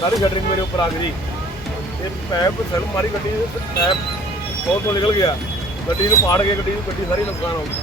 ਸਾਰੀ shuttering ਮੇਰੇ ਉੱਪਰ ਆ ਗਈ ਤੇ ਪੈਪ ਸੈਲ ਮਾਰੀ ਗੱਡੀ ਦੇ ਤੇ ਪੈਪ ਬਹੁਤ ਤੋਂ ਨਿਕਲ ਗਿਆ। ਗੱਡੀ ਨੂੰ ਪਾੜ ਕੇ ਗੱਡੀ ਨੂੰ ਗੱਡੀ ਸਾਰੀ ਨੁਕਸਾਨ ਹੋ ਗਈ।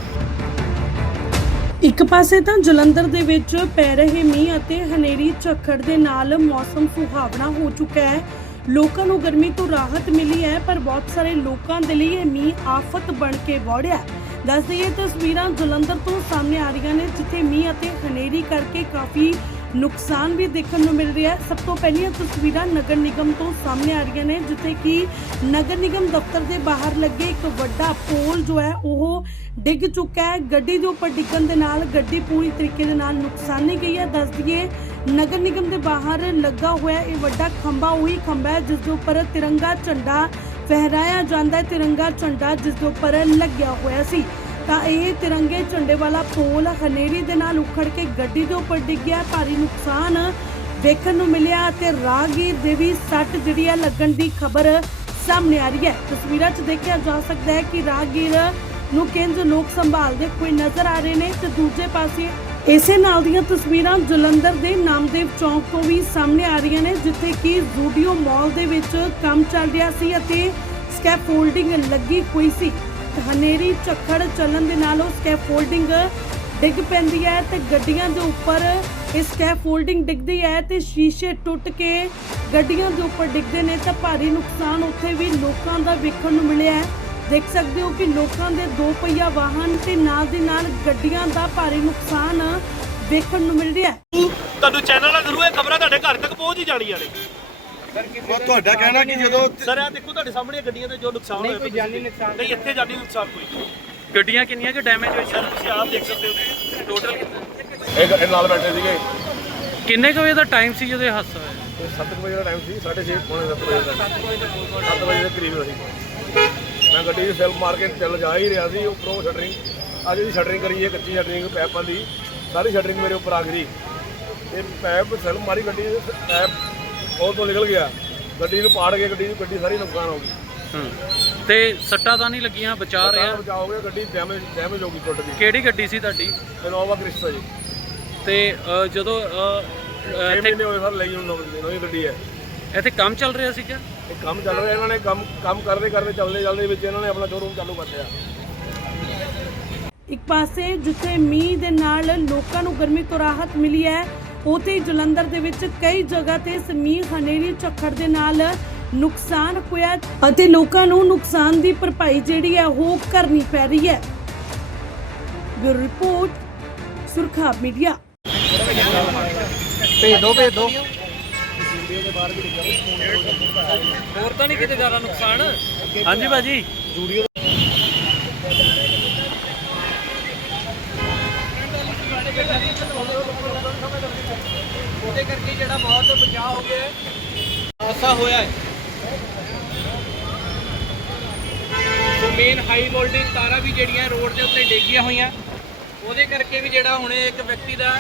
ਇੱਕ ਪਾਸੇ ਤਾਂ ਜਲੰਧਰ ਦੇ ਵਿੱਚ ਪੈ ਰਹੇ ਮੀਂਹ ਅਤੇ ਹਨੇਰੀ ਝੱਖੜ ਦੇ ਨਾਲ ਮੌਸਮ ਸੁਹਾਵਣਾ ਹੋ ਚੁੱਕਾ ਹੈ। ਲੋਕਾਂ ਨੂੰ ਗਰਮੀ ਤੋਂ ਰਾਹਤ ਮਿਲੀ ਹੈ, ਪਰ ਬਹੁਤ ਸਾਰੇ ਲੋਕਾਂ ਦੇ ਲਈ ਇਹ ਮੀਂਹ ਆਫਤ ਬਣ ਕੇ ਵੜਿਆ ਦੱਸ ਦਈਏ, ਤਸਵੀਰਾਂ ਜਲੰਧਰ ਤੋਂ ਸਾਹਮਣੇ ਆ ਰਹੀਆਂ ਨੇ, ਜਿੱਥੇ ਮੀਂਹ ਅਤੇ ਹਨੇਰੀ ਕਰਕੇ ਕਾਫੀ ਨੁਕਸਾਨ ਵੀ ਦੇਖਣ ਨੂੰ ਮਿਲ ਰਿਹਾ ਹੈ। ਸਭ ਤੋਂ ਪਹਿਲੀਆਂ ਤਸਵੀਰਾਂ ਨਗਰ ਨਿਗਮ ਤੋਂ ਸਾਹਮਣੇ ਆ ਰਹੀਆਂ ਨੇ, ਜਿੱਥੇ ਕਿ ਨਗਰ ਨਿਗਮ ਦਫ਼ਤਰ ਦੇ ਬਾਹਰ ਲੱਗੇ ਇੱਕ ਵੱਡਾ ਪੋਲ ਜੋ ਹੈ, ਉਹ ਡਿੱਗ ਚੁੱਕਾ ਹੈ। ਗੱਡੀ ਦੇ ਉੱਪਰ ਡਿੱਗਣ ਦੇ ਨਾਲ ਗੱਡੀ ਪੂਰੀ ਤਰੀਕੇ ਦੇ ਨਾਲ ਨੁਕਸਾਨੀ ਗਈ ਹੈ। ਦੱਸ ਦਈਏ, ਨਗਰ ਨਿਗਮ ਦੇ ਬਾਹਰ ਲੱਗਾ ਹੋਇਆ ਇਹ ਵੱਡਾ ਖੰਭਾ, ਉਹੀ ਖੰਭਾ ਹੈ, ਜਿਸ ਦੇ ਉੱਪਰ ਤਿਰੰਗਾ ਝੰਡਾ ਫਹਿਰਾਇਆ ਜਾਂਦਾ ਹੈ। ਤਿਰੰਗਾ ਝੰਡਾ ਜਿਸ ਦੇ ਉੱਪਰ ਲੱਗਿਆ ਹੋਇਆ ਸੀ। ਤਾਂ ਇਹ ਤਿਰੰਗੇ ਝੰਡੇ ਵਾਲਾ ਪੋਲ ਹਨੇਰੀ ਦੇ ਨਾਲ ਉਖੜ ਕੇ ਗੱਡੀ ਦੇ ਉੱਪਰ ਡਿੱਗਿਆ ਭਾਰੀ ਨੁਕਸਾਨ ਦੇਖਣ ਨੂੰ ਮਿਲਿਆ ਤੇ ਰਾਹਗੀਰ ਦੇ ਵੀ ਸੱਟ ਜਿਹੜੀ ਆ ਲੱਗਣ ਦੀ ਖਬਰ ਸਾਹਮਣੇ ਆ ਰਹੀ ਹੈ। ਤਸਵੀਰਾਂ 'ਚ ਦੇਖਿਆ ਜਾ ਸਕਦਾ ਹੈ ਕਿ ਰਾਹਗੀਰ ਨੂੰ ਕਿੰਜ ਲੋਕ ਸੰਭਾਲਦੇ ਕੋਈ ਨਜ਼ਰ ਆ ਰਹੇ ਨੇ ਤੇ ਦੂਜੇ ਪਾਸੇ ਇਸੇ ਨਾਲ ਦੀਆਂ ਤਸਵੀਰਾਂ ਜਲੰਧਰ ਦੇ ਨਾਮਦੇਵ ਚੌਂਕ ਤੋਂ ਵੀ ਸਾਹਮਣੇ ਆ ਰਹੀਆਂ ਨੇ, ਜਿੱਥੇ ਕਿ ਜ਼ੂਡੀਓ ਮਾਲ ਦੇ ਵਿੱਚ ਕੰਮ ਚੱਲ ਰਿਹਾ ਸੀ ਅਤੇ ਸਕੈਫੋਲਡਿੰਗ ਲੱਗੀ ਹੋਈ ਸੀ। ਤੇ ਹਨੇਰੀ ਝੱਖੜ ਚੱਲਣ ਦੇ ਨਾਲ ਉਹ ਸਕੈਫੋਲਡਿੰਗ ਡਿੱਗ ਪੈਂਦੀ ਹੈ ਤੇ ਗੱਡੀਆਂ ਦੇ ਉੱਪਰ ਇਹ ਸਕੈਫੋਲਡਿੰਗ ਡਿੱਗਦੀ ਹੈ ਤੇ ਸ਼ੀਸ਼ੇ ਟੁੱਟ ਕੇ ਗੱਡੀਆਂ ਦੇ ਉੱਪਰ ਡਿੱਗਦੇ ਨੇ ਤਾਂ ਭਾਰੀ ਨੁਕਸਾਨ ਉੱਥੇ ਵੀ ਲੋਕਾਂ ਦਾ ਵੇਖਣ ਨੂੰ ਮਿਲਿਆ ਹੈ। ਦੇਖ ਸਕਦੇ ਹੋ ਕਿ ਲੋਕਾਂ ਦੇ ਦੋ ਪਹੀਆ ਵਾਹਨ ਤੇ ਨਾਲ ਦੀ ਨਾਲ ਗੱਡੀਆਂ ਦਾ ਭਾਰੀ ਨੁਕਸਾਨ ਵੇਖਣ ਨੂੰ ਮਿਲ ਰਿਹਾ ਹੈ। ਤੁਹਾਨੂੰ ਚੈਨਲ ਨਾਲ ਜ਼ਰੂਰ ਇਹ ਖਬਰਾਂ ਤੁਹਾਡੇ ਘਰ ਤੱਕ ਪਹੁੰਚ ਹੀ ਜਾਣੀਆਂ ਨੇ। ਉਹ ਤੁਹਾਡਾ ਕਹਿਣਾ ਕਿ ਜਦੋਂ ਸਰ ਇਹ ਦੇਖੋ ਤੁਹਾਡੇ ਸਾਹਮਣੇ ਗੱਡੀਆਂ ਦੇ ਜੋ ਨੁਕਸਾਨ ਹੋਇਆ ਕੋਈ ਜਾਨੀ ਨੁਕਸਾਨ ਨਹੀਂ ਇੱਥੇ ਜਾਨੀ ਨੁਕਸਾਨ ਕੋਈ ਨਹੀਂ। ਗੱਡੀਆਂ ਕਿੰਨੀਆਂ ਕਿ ਡੈਮੇਜ ਹੋਈ? ਸਰ ਤੁਸੀਂ ਆਪ ਦੇਖ ਸਕਦੇ ਹੋ ਟੋਟਲ ਇਹ ਇਹ ਨਾਲ ਬੈਠੇ ਸੀਗੇ। ਕਿੰਨੇ ਕੁ ਵਜੇ ਦਾ ਟਾਈਮ ਸੀ ਜਦੋਂ ਇਹ ਹਾਦਸਾ ਹੋਇਆ? ਤੇ 7 ਵਜੇ ਦਾ ਟਾਈਮ ਸੀ 6:30 ਪੌਣੇ 7 ਵਜੇ ਦਾ। 7 ਵਜੇ ਦੇ ਕਰੀਬ ਸੀ ਮੈਂ ਗੱਡੀ ਦੀ ਸੈਲਫ ਮਾਰ ਕੇ ਚੱਲ ਜਾ ਹੀ ਰਿਹਾ ਸੀ ਉੱਪਰੋਂ ਸ਼ਟਰਿੰਗ ਅੱਜ ਦੀ ਸ਼ਟਰਿੰਗ ਕਰੀ ਹੈ ਕੱਚੀ ਸ਼ਟਰਿੰਗ ਪੈਪਾਂ ਦੀ ਸਾਰੀ ਸ਼ਟਰਿੰਗ ਮੇਰੇ ਉੱਪਰ ਆ ਗਈ। ਤੇ ਪੈਪ ਸੈਲਫ ਮਾਰੀ ਗੱਡੀ ਦੇ ਤੇ ਪੈਪ ਬਹੁਤ ਤੋਂ ਨਿਕਲ ਗਿਆ। ਗੱਡੀ ਨੂੰ ਪਾੜ ਕੇ ਗੱਡੀ ਗੱਡੀ ਸਾਰੀ ਨੁਕਸਾਨ ਹੋ ਗਈ। ਹੂੰ। ਤੇ ਸੱਟਾਂ ਤਾਂ ਨਹੀਂ ਲੱਗੀਆਂ ਬਚਾ ਰਿਹਾ? ਬਚਾਓਗੇ ਗੱਡੀ ਡੈਮੇਜ ਡੈਮੇਜ ਹੋ ਗਈ ਟੁੱਟ ਗਈ। ਕਿਹੜੀ ਗੱਡੀ ਸੀ ਤੁਹਾਡੀ? ਇਨੋਵਾ ਕ੍ਰਿਸਟਾ ਜੀ। ਤੇ ਅ, ਜਦੋਂ ਅ, ਅ, ਇਹ ਇੱਥੇ ਮਹੀਨੇ ਹੋਏ ਸਰ ਲਈ ਹੁਣ ਨਵੀਂ ਨਵੀਂ ਗੱਡੀ ਹੈ। ਇੱਥੇ ਕੰਮ ਚੱਲ ਰਿਹਾ ਸੀ ਕਿਆ? ਇਹ ਕੰਮ ਚੱਲ ਰਿਹਾ ਇਹਨਾਂ ਨੇ ਕੰਮ ਕੰਮ ਕਰਦੇ ਕਰਦੇ ਚੱਲਦੇ ਚੱਲਦੇ ਵਿੱਚ ਇਹਨਾਂ ਨੇ ਆਪਣਾ ਸ਼ੋਰੂਮ ਚਾਲੂ ਕਰ ਲਿਆ। ਇੱਕ ਪਾਸੇ ਜਿੱਥੇ ਮੀਂਹ ਦੇ ਨਾਲ ਲੋਕਾਂ ਨੂੰ ਗਰਮੀ ਤੋਂ ਰਾਹਤ ਮਿਲੀ ਹੈ ਉੱਥੇ ਹੀ ਜਲੰਧਰ ਦੇ ਵਿੱਚ ਕਈ ਜਗ੍ਹਾ ਤੇ ਇਸ ਮੀਂਹ ਹਨੇਰੀ ਝੱਖੜ ਦੇ ਨਾਲ ਨੁਕਸਾਨ ਹੋਇਆ ਅਤੇ ਲੋਕਾਂ ਨੂੰ ਨੁਕਸਾਨ ਦੀ ਭਰਪਾਈ ਜਿਹੜੀ ਹੈ ਉਹ ਕਰਨੀ ਪੈ ਰਹੀ ਹੈ। Bureau report Surkha media. ਭੇਜ ਦੋ ਭੇਜ। ਦੋ ਹੋਰ ਤਾਂ ਨਹੀਂ ਕਿਤੇ ਜ਼ਿਆਦਾ ਨੁਕਸਾਨ? ਹਾਂਜੀ ਭਾਜੀ ਉਹਦੇ ਕਰਕੇ ਜਿਹੜਾ ਬਹੁਤ ਬਚਾਅ ਹੋ ਗਿਆ ਹਾਦਸਾ ਹੋਇਆ ਹੈ। ਮੇਨ ਹਾਈ ਵੋਲਟੇਜ ਤਾਰਾਂ ਵੀ ਜਿਹੜੀਆਂ ਰੋਡ ਦੇ ਉੱਤੇ ਡੇਗੀਆਂ ਹੋਈਆਂ। ਉਹਦੇ ਕਰਕੇ ਵੀ ਜਿਹੜਾ ਹੁਣੇ ਇੱਕ ਵਿਅਕਤੀ ਦਾ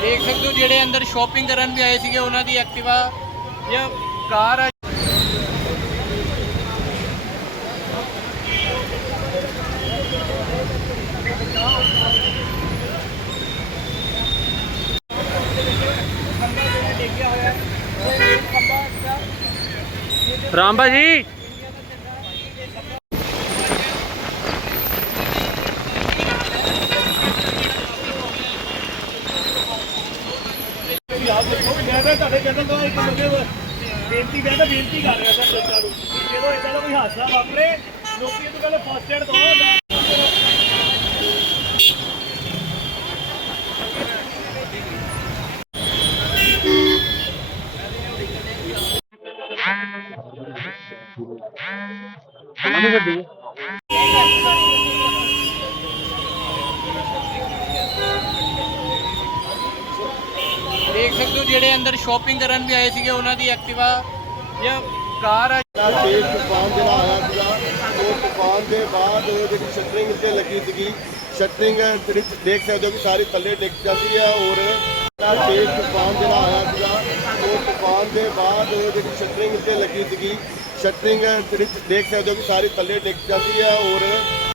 ਦੇਖ ਸਕਦੇ ਹੋ ਜਿਹੜੇ ਅੰਦਰ ਸ਼ਾਪਿੰਗ ਕਰਨ ਵੀ ਆਏ ਸੀਗੇ, ਉਹਨਾਂ ਦੀ ਐਕਟਿਵਾ ਜਾਂ ਕਾਰ ਆ ਰਾਮ ਭਾਜੀ। ਮੈਂ ਬੇਨਤੀ, ਮੈਂ ਤਾਂ ਬੇਨਤੀ ਕਰ ਰਿਹਾ ਸਰ ਲੋਕਾਂ ਨੂੰ ਜਦੋਂ ਇਦਾਂ ਦਾ ਕੋਈ ਹਾਦਸਾ ਵਾਪਰੇ, ਲੋਕੀ ਇਹ ਤੋਂ ਕਹਿੰਦੇ ਫਸਟ ਏਡ ਦੋ ਦੇਖ ਸਕਦੇ ਹੋ ਜਿਹੜੇ ਅੰਦਰ ਸ਼ਾਪਿੰਗ ਕਰਨ ਵੀ ਆਏ ਸੀਗੇ ਉਹਨਾਂ ਦੀ ਐਕਟਿਵਾ ਜਾਂ ਕਾਰ ਆ ਤੇਜ਼ ਤੂਫਾਨ ਜਿਹੜਾ ਆਇਆ ਸੀਗਾ ਉਹ ਤੂਫਾਨ ਦੇ ਬਾਅਦ ਉਹ ਜਿਹੜੀ ਸ਼ਟਰਿੰਗ ਤੇ ਲੱਗੀ ਸੀਗੀ। ਸ਼ਟਰਿੰਗ ਜਿਹੜੀ ਦੇਖ ਸਕਦੇ ਹੋ ਕਿ ਸਾਰੀ ਥੱਲੇ ਡਿੱਗ ਜਾਂਦੀ ਹੈ ਔਰ ਜਿਹੜਾ ਤੇਜ਼ ਤੂਫਾਨ ਜਿਹੜਾ ਆਇਆ ਸੀਗਾ ਉਹ ਤੂਫਾਨ ਦੇ ਬਾਅਦ ਉਹ ਜਿਹੜੀ ਸ਼ਟਰਿੰਗ ਤੇ ਲੱਗੀ ਸੀਗੀ। ਸ਼ਟਰਿੰਗ ਜਿਹੜੀ ਦੇਖ ਸਕਦੇ ਹੋ ਕਿ ਸਾਰੀ ਥੱਲੇ ਡਿੱਗ ਜਾਂਦੀ ਹੈ ਔਰ